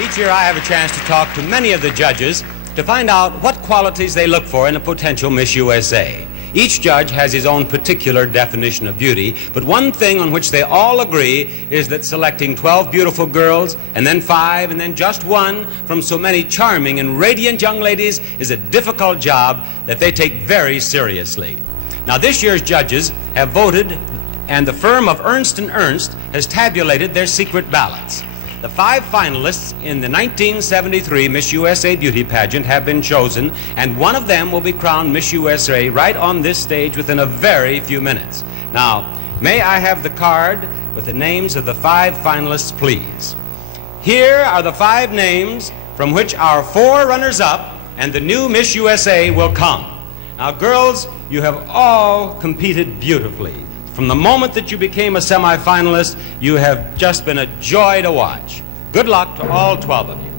Each year I have a chance to talk to many of the judges to find out what qualities they look for in a potential Miss USA. Each judge has his own particular definition of beauty, but one thing on which they all agree is that selecting 12 beautiful girls, and then 5, and then just 1 from so many charming and radiant young ladies is a difficult job that they take very seriously. Now, this year's judges have voted, and the firm of Ernst & Ernst has tabulated their secret ballots. The 5 finalists in the 1973 Miss USA Beauty Pageant have been chosen, and one of them will be crowned Miss USA right on this stage within a very few minutes. Now, may I have the card with the names of the 5 finalists, please? Here are the 5 names from which our 4 runners-up and the new Miss USA will come. Now, girls, you have all competed beautifully. From the moment that you became a semifinalist, you have just been a joy to watch. Good luck to all 12 of you.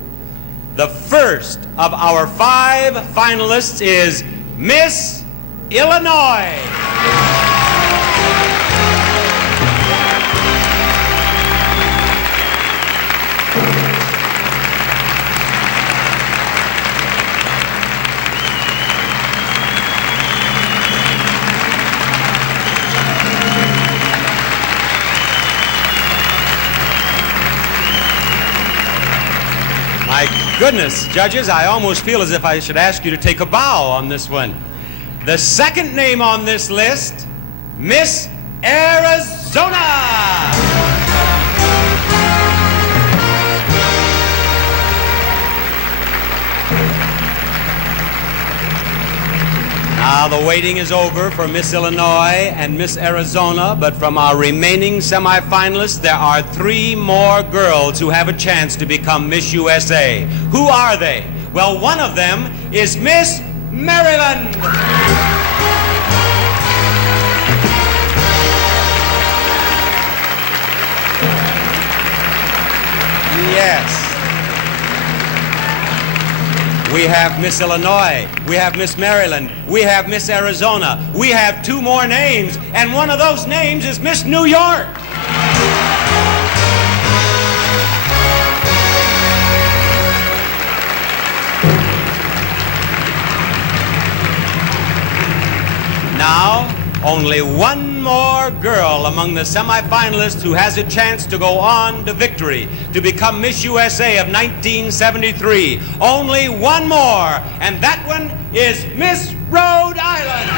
The first of our 5 finalists is Miss Illinois. My goodness, judges, I almost feel as if I should ask you to take a bow on this one. The second name on this list, Miss Arizona. Now, the waiting is over for Miss Illinois and Miss Arizona, but from our remaining semifinalists, there are 3 more girls who have a chance to become Miss USA. Who are they? Well, one of them is Miss Maryland. Yes. We have Miss Illinois, we have Miss Maryland, we have Miss Arizona. We have 2 more names, and one of those names is Miss New York. Now, only one more girl among the semifinalists who has a chance to go on to victory, to become Miss USA of 1973. Only one more, and that one is Miss Rhode Island.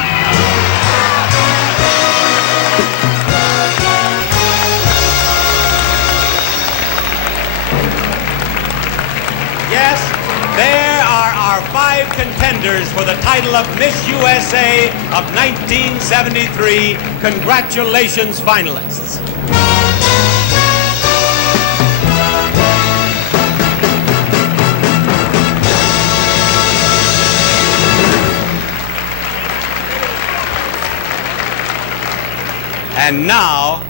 Yes, there are our 5 contenders for the title of Miss USA of 1973. Congratulations, finalists. And now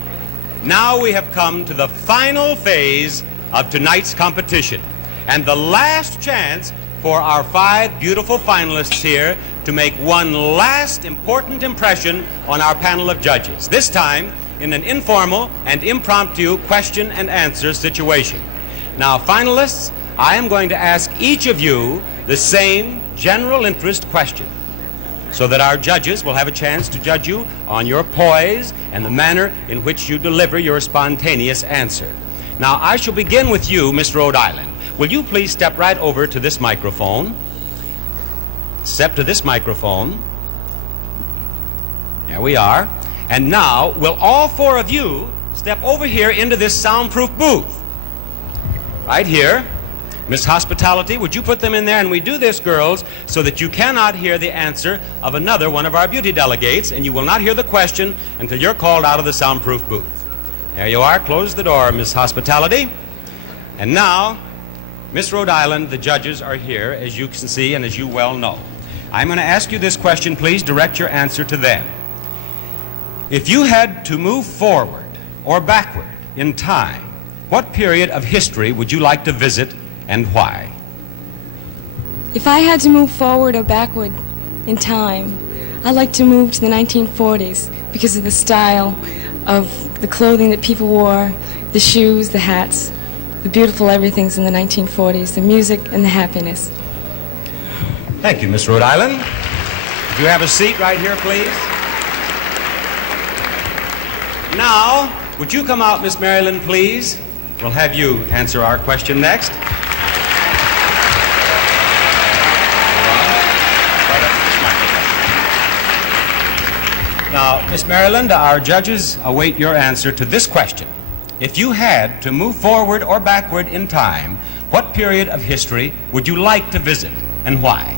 we have come to the final phase of tonight's competition, and the last chance for our 5 beautiful finalists here to make one last important impression on our panel of judges, this time in an informal and impromptu question and answer situation. Now, finalists, I am going to ask each of you the same general interest question, so that our judges will have a chance to judge you on your poise and the manner in which you deliver your spontaneous answer. Now, I shall begin with you, Miss Rhode Island. Will you please step right over to this microphone? Step to this microphone. There we are. And now, will all 4 of you step over here into this soundproof booth? Right here. Miss Hospitality, would you put them in there? And we do this, girls, so that you cannot hear the answer of another one of our beauty delegates, and you will not hear the question until you're called out of the soundproof booth. There you are. Close the door, Miss Hospitality. And now, Miss Rhode Island, the judges are here, as you can see and as you well know. I'm going to ask you this question. Please direct your answer to them. If you had to move forward or backward in time, what period of history would you like to visit and why? If I had to move forward or backward in time, I'd like to move to the 1940s because of the style of the clothing that people wore, the shoes, the hats. the beautiful everythings in the 1940s, the music and the happiness. Thank you, Miss Rhode Island. Would you have a seat right here, please? Now, would you come out, Miss Maryland, please? We'll have you answer our question next. Now, Miss Maryland, our judges await your answer to this question. If you had to move forward or backward in time, what period of history would you like to visit and why?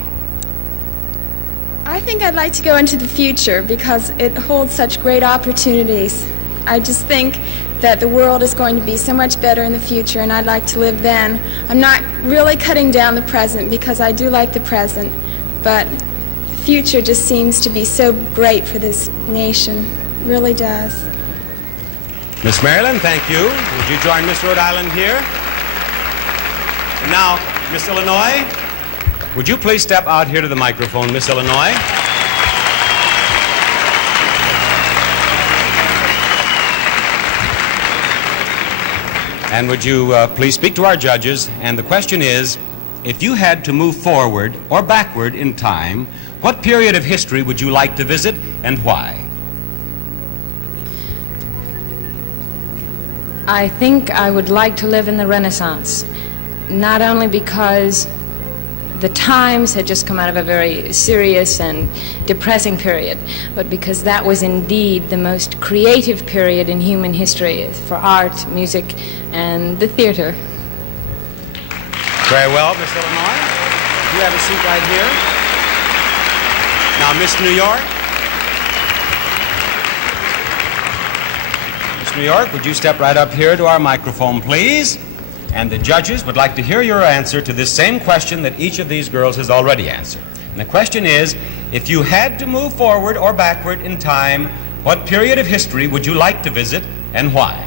I think I'd like to go into the future because it holds such great opportunities. I just think that the world is going to be so much better in the future, and I'd like to live then. I'm not really cutting down the present because I do like the present, but the future just seems to be so great for this nation. It really does. Miss Maryland, thank you. Would you join Miss Rhode Island here? And now, Miss Illinois, would you please step out here to the microphone, Miss Illinois? And would you please speak to our judges? And the question is, if you had to move forward or backward in time, what period of history would you like to visit and why? I think I would like to live in the Renaissance, not only because the times had just come out of a very serious and depressing period, but because that was indeed the most creative period in human history for art, music, and the theater. Very well, Miss Illinois. You have a seat right here. Now, Miss New York. Miss New York, would you step right up here to our microphone, please? And the judges would like to hear your answer to this same question that each of these girls has already answered. And the question is, if you had to move forward or backward in time, what period of history would you like to visit and why?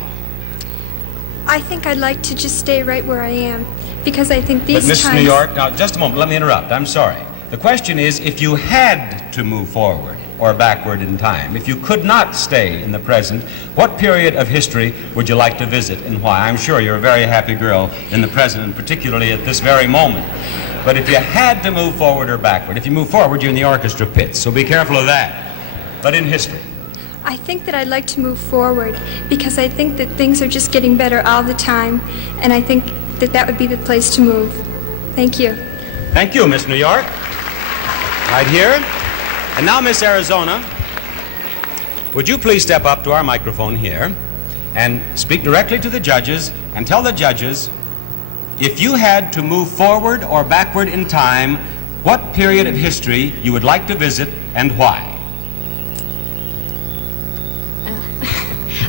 I think I'd like to just stay right where I am, because I think these times... But Miss New York, now just a moment, let me interrupt, I'm sorry. The question is, if you had to move forward or backward in time, if you could not stay in the present, what period of history would you like to visit and why? I'm sure you're a very happy girl in the present, and particularly at this very moment. But if you had to move forward or backward, if you move forward, you're in the orchestra pits, so be careful of that. But in history? I think that I'd like to move forward because I think that things are just getting better all the time, and I think that that would be the place to move. Thank you. Thank you, Miss New York. Right here. And now, Miss Arizona, would you please step up to our microphone here and speak directly to the judges and tell the judges, if you had to move forward or backward in time, what period of history you would like to visit and why?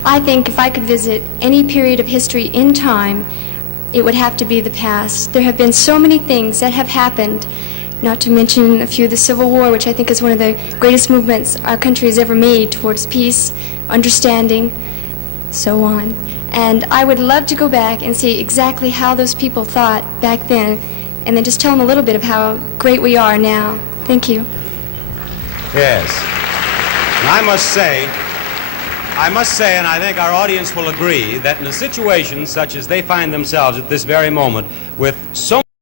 I think if I could visit any period of history in time, it would have to be the past. There have been so many things that have happened, not to mention a few of the Civil War, which I think is one of the greatest movements our country has ever made towards peace, understanding, so on. And I would love to go back and see exactly how those people thought back then, and then just tell them a little bit of how great we are now. Thank you. Yes. And I must say, and I think our audience will agree, that in a situation such as they find themselves at this very moment, with so